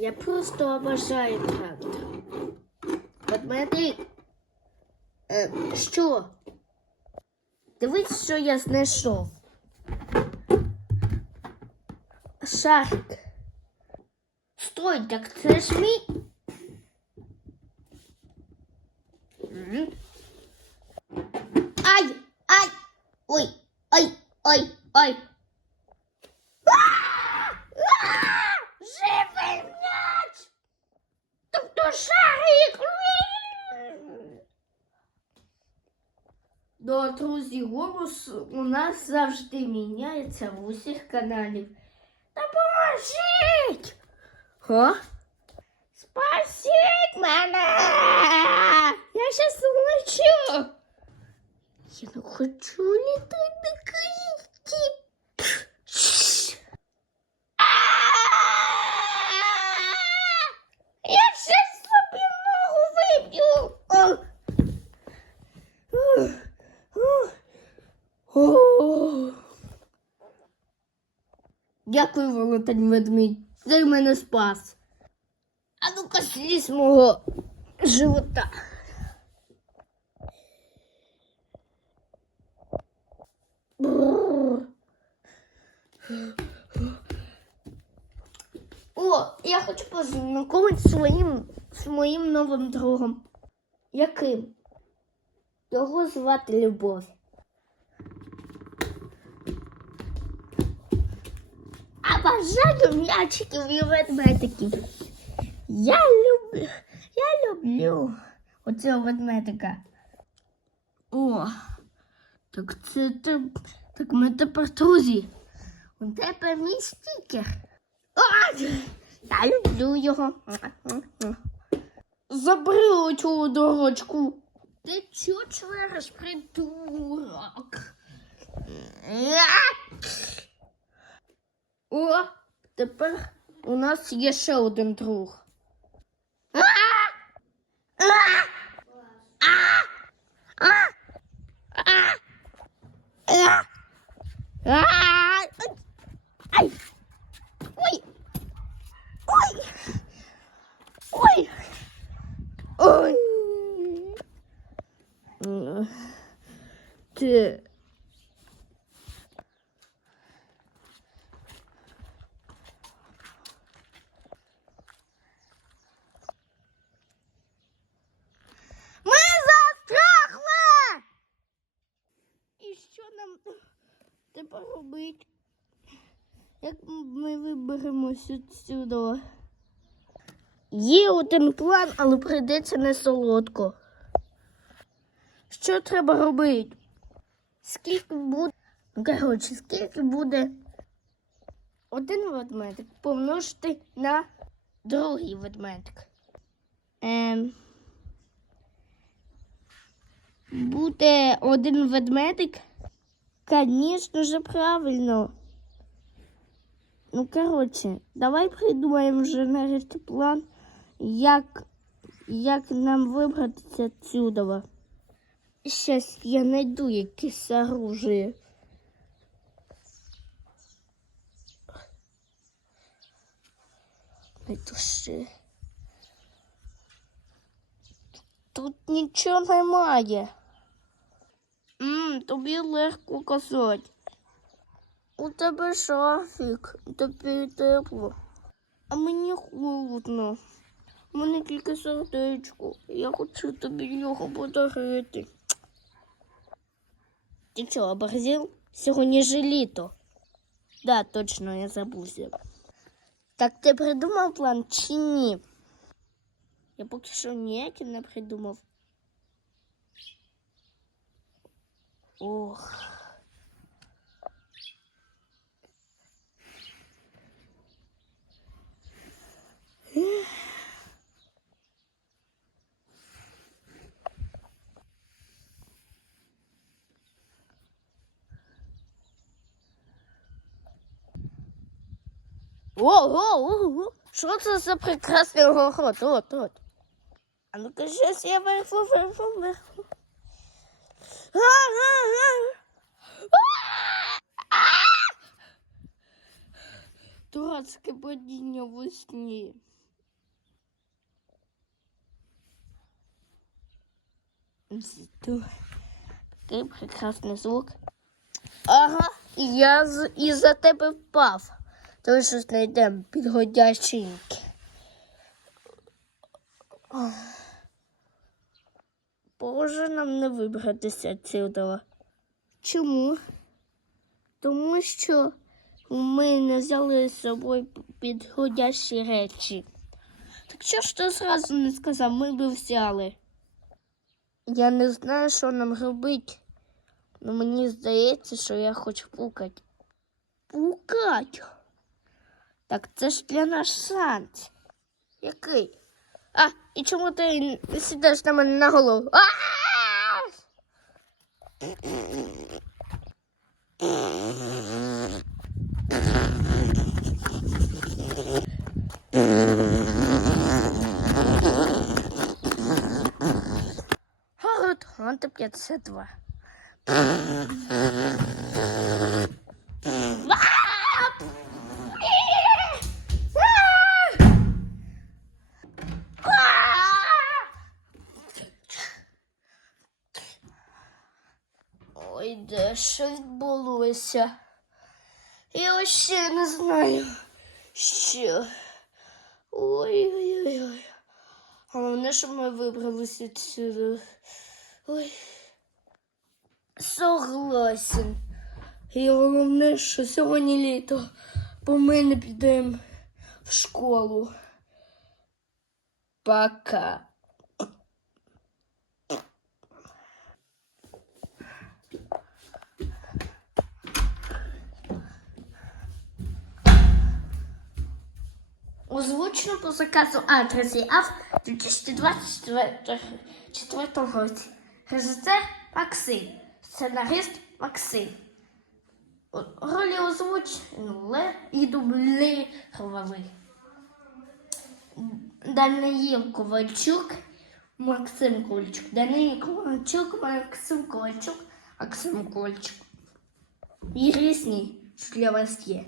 Я просто обожаю трактор. Ведмедик. Е, що? Дивись, що я знайшов. Шарик. Стой, так це ж мій. Ай! Ай! Ой! Ой! Ой! Ой! шарик! До друзі, голос у нас завжди міняється в усіх каналів. Допоможіть! Га? Спасіть мене! Я щас улечу! Я не хочу літати О. Дякую, Волотень ведмідь. Ти мене спас. А ну-ка слізь мого живота. Бррр. О, я хочу познайомитися своїм, з моїм новим другом. Яким? Його звати Любов. Бажаю м'ячиків і ведмедиків. Я люблю, я люблю оцього ведмедика. О, так це так ми тепер друзі. У тебе мій стікер. А, я люблю його. Забери цю дорочку. Ти чого чвериш, придурок? О, тепер у нас є ще один друг. А! Ми застрягли! І що нам робити? Як ми виберемося відсюди? Є один план, але прийдеться не солодко. Що треба робити? Скільки буде. Ну, Коротше, скільки буде один ведмедик помножити на другий ведмедик? Ем, буде один ведмедик? Звісно ж, правильно. Ну, коротше, давай придумаємо вже нарешті план, як, як нам вибратися відсюди. Щас я знайду якесь оружие. Не. Тут нічого немає. Тобі легко казати. У тебе шафік, тобі тепло. А мені холодно. У мене тільки сердечко. Я хочу тобі його подарити. Ти що, оборзів? Сьогодні ж літо. Да, точно, я забувся. Так ти придумав план чи ні? Я поки що ніякий не придумав. Ох. Що це за прекрасний город? От, от. А ну-ка, щас я верху, верху, верху. Дурацьке падіння в сні. Такий прекрасний звук. Ага, я з із за тебе впав. Тож знайдемо підходяченьке. Ах. Боже, нам не вибратися отсюда. Чому? Тому що ми не взяли з собою підходящі речі. Так що ж ти зразу не сказав, ми би взяли. Я не знаю, що нам робити. Ну мені здається, що я хочу пукати. Пукать? Так це ж для нас шанс. Який? А, і чому ти сідаєш на мене на голову? А! Гонта 52. Ой, де що відбулося? Я ще не знаю, що. Ой-ой-ой. Головне, щоб ми вибралися відсюди. Ой. Согласен. І головне, що сьогодні літо, бо ми не підемо в школу. Пока. Озвучено по заказу адресі АВ 2024 році. Режисер Максим. Сценарист Максим. Ролі озвучили і дублірували. Даниїл Ковальчук, Максим Ковальчук. Даниїл Ковальчук, Максим Ковальчук, Максим Ковальчук. І різні, що для вас є.